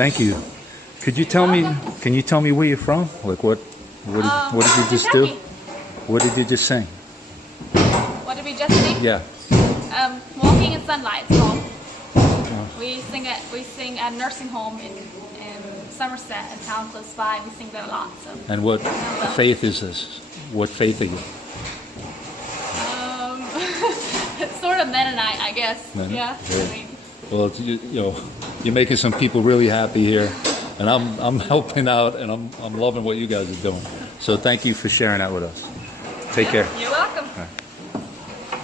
Thank you. Could you tell me? Can you tell me where you're from? Like what? What did you just do? Kentucky. What did you just sing? What did we just sing? Yeah. Walking in Sunlight song. We sing at a nursing home in Somerset, a town close by. We sing there a lot. So. And what faith is this? What faith are you? It's sort of Mennonite, I guess. Mennonite? Yeah. Yeah. I mean, Well, it's, you know, you're making some people really happy here, and I'm helping out, and I'm loving what you guys are doing. So thank you for sharing that with us. Take care. you're welcome.